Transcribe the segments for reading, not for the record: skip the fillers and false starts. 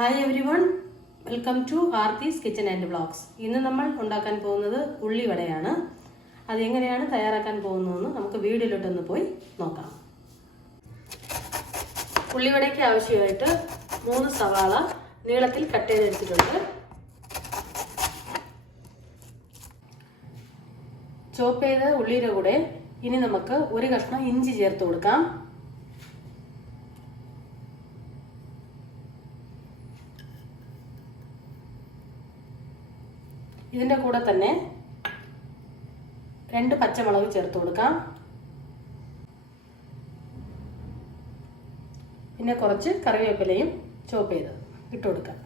Hi everyone, welcome to Aarthi's kitchen and vlogs. ഇന്ന് നമ്മൾ ഉണ്ടാക്കാൻ പോകുന്നത് ഉള്ളിവടയാണ്. അതെങ്ങനെയാണ് തയ്യാറാക്കാൻ പോകുന്നതെന്ന് നമുക്ക് വീഡിയോയിലോട്ടൊന്ന് പോയി നോക്കാം. ഉള്ളിവടയ്ക്ക് ആവശ്യമായിട്ട് 3 സവാള നീളത്തിൽ കട്ട് ചെയ്തെടുത്തിട്ടുണ്ട്. ചോപ്പ് ചെയ്ത ഉള്ളിയുടെ കൂടെ ഇനി നമുക്ക് 1 കഷ്ണം ഇഞ്ചി ചേർത്ത് കൊടുക്കാം. ഇതിൻ്റെ കൂടെ തന്നെ 2 പച്ചമുളക് ചേർത്ത് കൊടുക്കാം. പിന്നെ കുറച്ച് കറിവേപ്പിലയും ചോപ്പ് ചെയ്ത് ഇട്ട് കൊടുക്കാം.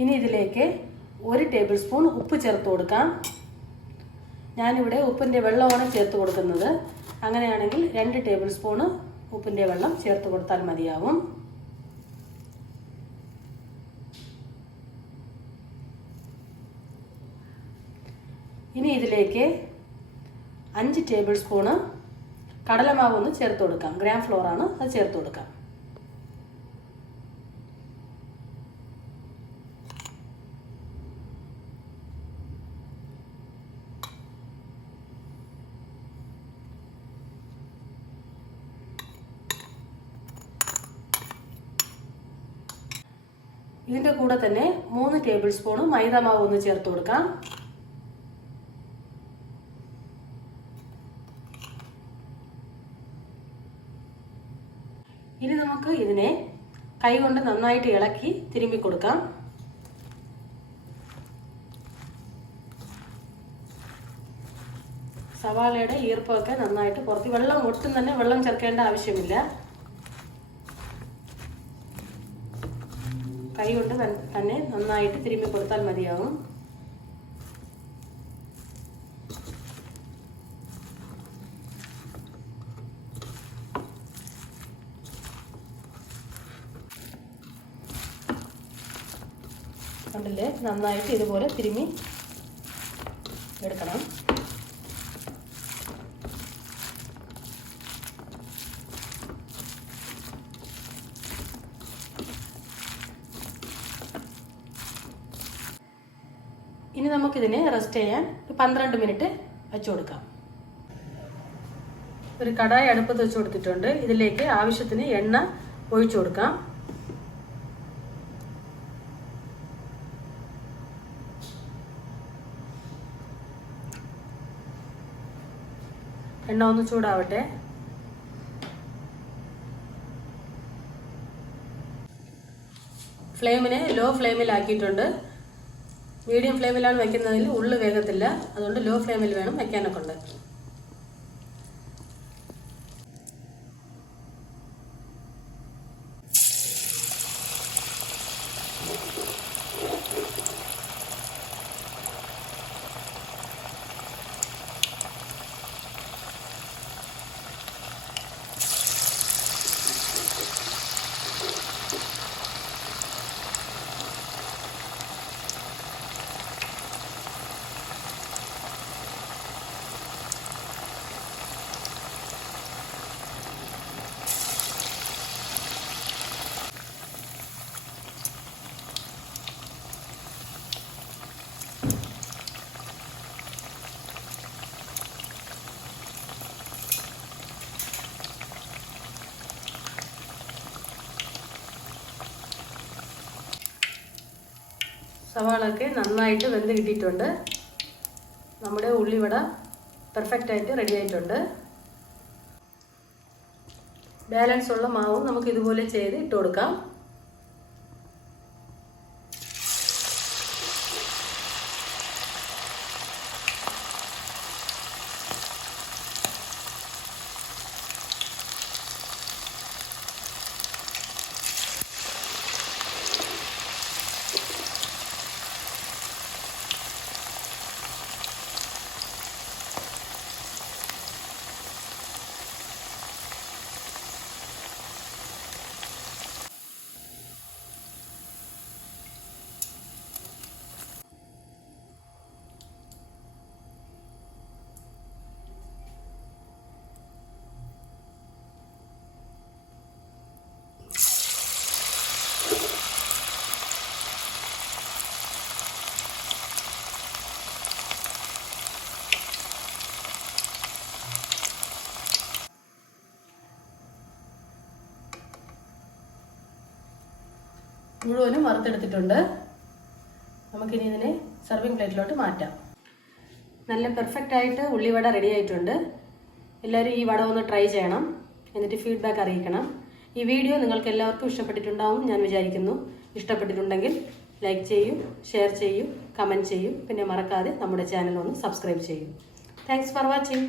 ഇനി ഇതിലേക്ക് 1 ടേബിൾ സ്പൂൺ ഉപ്പ് ചേർത്ത് കൊടുക്കാം. ഞാനിവിടെ ഉപ്പിൻ്റെ വെള്ളമാണ് ചേർത്ത് കൊടുക്കുന്നത്. അങ്ങനെയാണെങ്കിൽ 2 ടേബിൾ സ്പൂണ് ഉപ്പിൻ്റെ വെള്ളം ചേർത്ത് കൊടുത്താൽ മതിയാവും. ഇനി ഇതിലേക്ക് 5 ടേബിൾ സ്പൂണ് കടലമാവ് ഒന്ന് ചേർത്ത് കൊടുക്കാം. ഗ്രാം ഫ്ലോറാണ്, അത് ചേർത്ത് കൊടുക്കാം. ഇതിൻ്റെ കൂടെ തന്നെ 3 ടേബിൾ സ്പൂണ് മൈദ മാവ് ഒന്ന് ചേർത്ത് കൊടുക്കാം. ഇനി നമുക്ക് ഇതിനെ കൈകൊണ്ട് നന്നായിട്ട് ഇളക്കി തിരുമ്മി കൊടുക്കാം. സവാളയുടെ ഈർപ്പമൊക്കെ നന്നായിട്ട് പുറത്ത്, ഒട്ടും തന്നെ വെള്ളം ചേർക്കേണ്ട ആവശ്യമില്ല. കൈ കൊണ്ട് തന്നെ നന്നായിട്ട് തിരുമ്മി കൊടുത്താൽ മതിയാവും. കണ്ടില്ലേ, നന്നായിട്ട് ഇതുപോലെ തിരുമ്മി എടുക്കണം. ഇനി നമുക്കിതിനെ റെസ്റ്റ് ചെയ്യാൻ 12 മിനിറ്റ് വെച്ചു കൊടുക്കാം. ഒരു കടായി അടുപ്പത്ത് വെച്ച് കൊടുത്തിട്ടുണ്ട്. ഇതിലേക്ക് ആവശ്യത്തിന് എണ്ണ ഒഴിച്ചു കൊടുക്കാം. എണ്ണ ഒന്ന് ചൂടാവട്ടെ. ഫ്ലെയിമിനെ ലോ ഫ്ലെയിമിലാക്കിയിട്ടുണ്ട്. മീഡിയം ഫ്ലെയിമിലാണ് വയ്ക്കുന്നതിൽ ഉള്ളു വേഗത്തില്ല, അതുകൊണ്ട് ലോ ഫ്ലെയിമിൽ വേണം വയ്ക്കാനൊക്കെ ഉണ്ട്. സവാളൊക്കെ നന്നായിട്ട് വെന്ത് കിട്ടിയിട്ടുണ്ട്. നമ്മുടെ ഉള്ളിവട പെർഫെക്റ്റ് ആയിട്ട് റെഡി ആയിട്ടുണ്ട്. ബാലൻസ് ഉള്ള മാവും നമുക്ക് ഇതുപോലെ ചെയ്ത് ഇട്ട് കൊടുക്കാം. മുഴുവനും വറുത്തെടുത്തിട്ടുണ്ട്. നമുക്കിനി ഇതിനെ സർവിങ് പ്ലേറ്റിലോട്ട് മാറ്റാം. നല്ല പെർഫെക്റ്റ് ആയിട്ട് ഉള്ളിവട റെഡി ആയിട്ടുണ്ട്. എല്ലാവരും ഈ വട ഒന്ന് ട്രൈ ചെയ്യണം, എന്നിട്ട് ഫീഡ്ബാക്ക് അറിയിക്കണം. ഈ വീഡിയോ നിങ്ങൾക്ക് എല്ലാവർക്കും ഇഷ്ടപ്പെട്ടിട്ടുണ്ടാവും ഞാൻ വിചാരിക്കുന്നു. ഇഷ്ടപ്പെട്ടിട്ടുണ്ടെങ്കിൽ ലൈക്ക് ചെയ്യൂ, ഷെയർ ചെയ്യൂ, കമൻറ്റ് ചെയ്യൂ. പിന്നെ മറക്കാതെ നമ്മുടെ ചാനൽ ഒന്ന് സബ്സ്ക്രൈബ് ചെയ്യൂ. Thanks for watching.